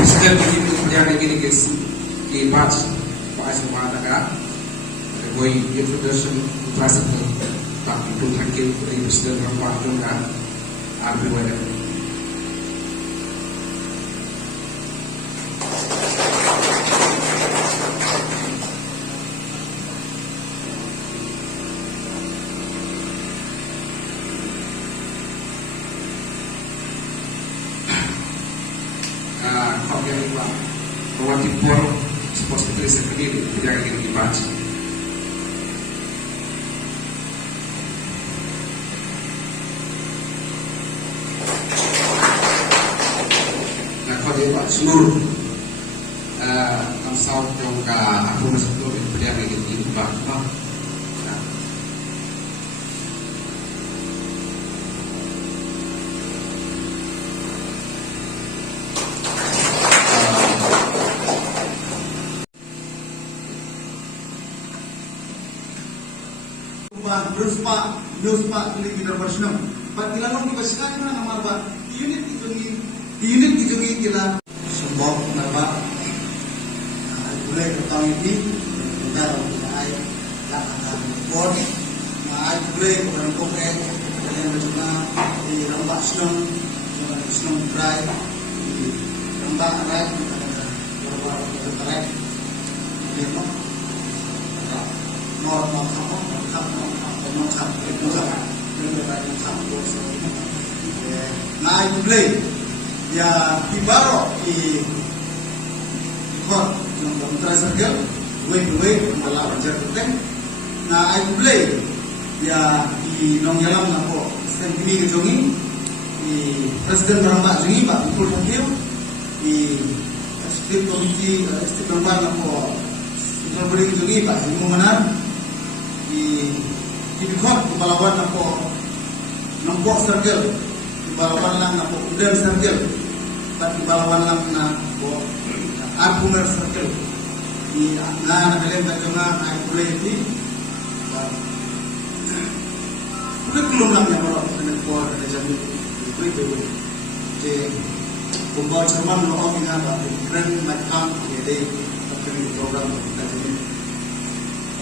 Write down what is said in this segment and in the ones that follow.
Presiden yang ini ke batch bahasa Malaka, boy introduction class tak itu tangkil Presiden Ramah juga, artinya. Bahwa Timur supposedly sendiri tidak ingin dibaca. Nah, kalau dia seluruh langsung ke aku masuk dulu tidak ingin dibaca. News Pak Kili kita bersama. Pak kita nong kita sekarang mana nama Pak? Unit kijungi kita sembok nama. Boleh ketemu ini kita mulai lakukan report. Boleh kepada komplek yang bersama di Rambak Senong Drive di Rambak Drive ada beberapa track. Demo. Mau nah itu play ya Ibaro di court yang tersergel way malah wajar penting nah itu play ya di nongyalam napo sistem ini kejongi di Presiden Rambak Jungi Pak Bipul Hakim di Eksekutif Komiti Eksekutif Rambak napo Bipul Hakim Jungi Pak Himu Manar di Bikot kepalawan nampo circle kepalawan lang nampo udem circle dan kepalawan lang nampo argumer circle di nakalim kajunga ay kulay iti udah belum lang yang orang menekor ada jadi itu di pembawa cerman lo orang yang ada keren macam jadi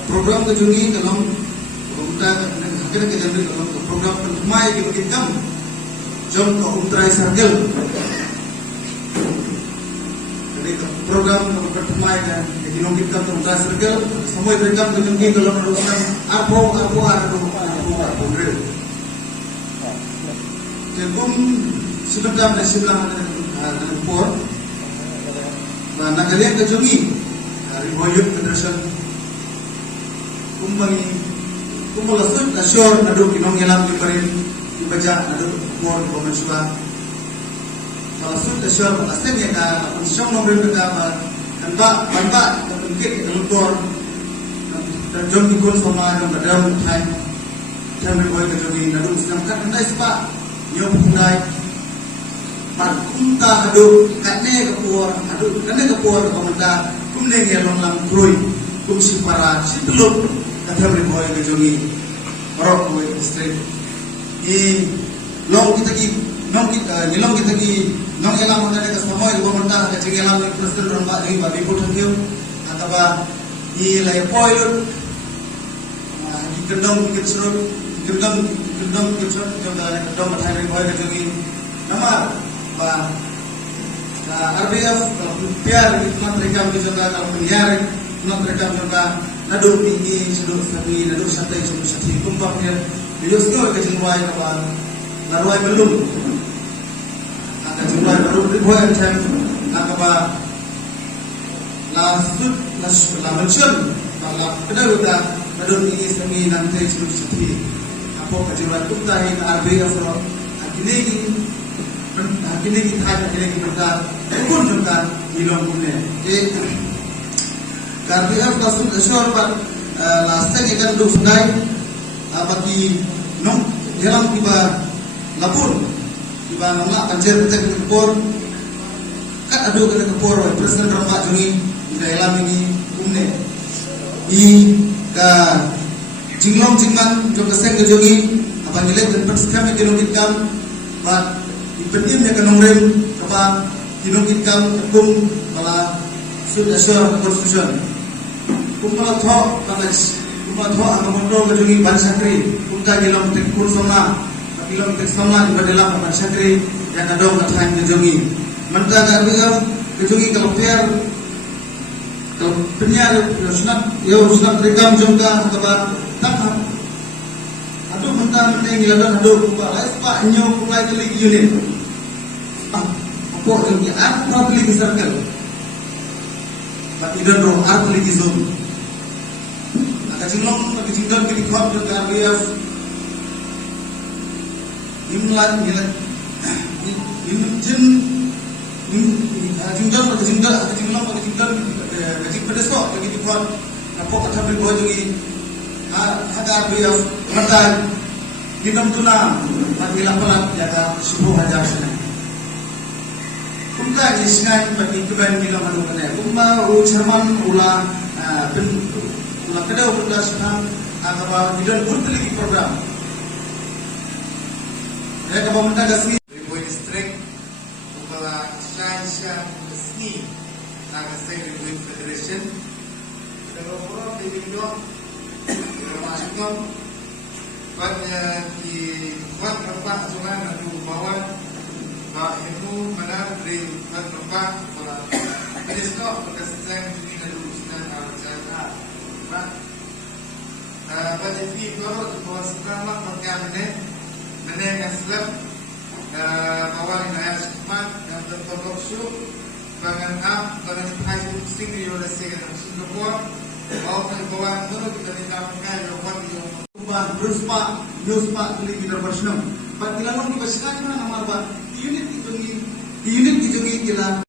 program kejungi dalam kita jadi dalam program pertama yang kita jom ke Umtrai Sargel. Jadi program pertama yang dinongkitkan ke Umtrai Sargel semua direkam kejungi dalam urusan arpo real. Jadi sebentar dari sebelah report dan nagalian kejungi riwayat federation Kumalasud asyur naduk inong ngelam diparin dibaca naduk mor komensua. Malasud asyur pasti ni ka konsum nombor berapa tanpa mungkin telur dan jom ikut sama yang ada time boy kejogi naduk sedangkan anda sepak nyom punai kunta aduk kane kepur komentar kumne ngelong lang krui kum si para si belum kata boy kejogi orok boy straight long kita nong elam ada ke semua ibu komentar ke elam ke Presiden Rambak dari babi potong atau di layar poil di gendong gendong gendong matahari boy kejogi nama bah RBF kalau biar itu mereka juga kalau penyiar mereka juga naduk tinggi seduk sapi naduk santai seduk sapi kumpapnya video skill ke jumlah kawan naruai belum ada jumlah baru ribuan jam nakaba lasut mention kalau kedua kita naduk tinggi sapi nanti seduk sapi apa kejuruan tuntai RBF kalau akhirnya kita berkata pun juga hilang punya RBF langsung asyur pak lasteng ikan duduk sungai bagi nong dalam tiba lapur tiba nongak banjir kita kepor kat adu kita kepor Presiden Rambak Jungi dalam ini umne di ke jinglong jingman juga seng ke Jungi apa nilai dan persikam yang dilungkitkan pak pentingnya ke nomrem apa kinungkit kam kum pala sudah konstitusi kumpul tho kanas kumpul tho ang mondo kajungi bansakri kumka gilam tek kursona gilam tek sama di badela bansakri yang adong katang kajungi manta garbiga kajungi kalau tiar kalau penyar sunat rekam jongka kaba tak aduh manta ngiladan aduh kumpa lais pak nyo kulai telik unit apa ini apa telik circle tapi dan roh apa telik zone Kacilong, kacingdon, kitikot, karbiyaf, imlan, imjin, kacingdon, kacing pedesok, kitikot, napok katabil bojungi, ada arbiyaf, matag, ginam tuna, matilah pelat, jaga subuh hajar sana. Kumka isngan, bagi keban ginam anu kena. Kumba ucerman ula Ulah kedau benda senang agama tidak berteliki program. Mereka pemerintah gasni. Ribuan distrik, kepala Syaisyah Resmi, Nagasai Ribuan Federation. Kita berapa di video, kita masukkan. Pada di kuat tempat sungai lalu bawah, bawah itu mana dari kuat tempat kalau besok berkasih juga lalu sudah berjalan. Pada fi kalau bahawa setelah perkembangan menaikkan slab bawah nilai semat dan tertolak syuk bangan up dan hasil pusing di oleh segala Singapura bawah bawah itu kita tidak pakai jawaban yang Kumba news pak beli kita bersama. Pak kilanon kita sekarang nama apa? Unit dijungi kita.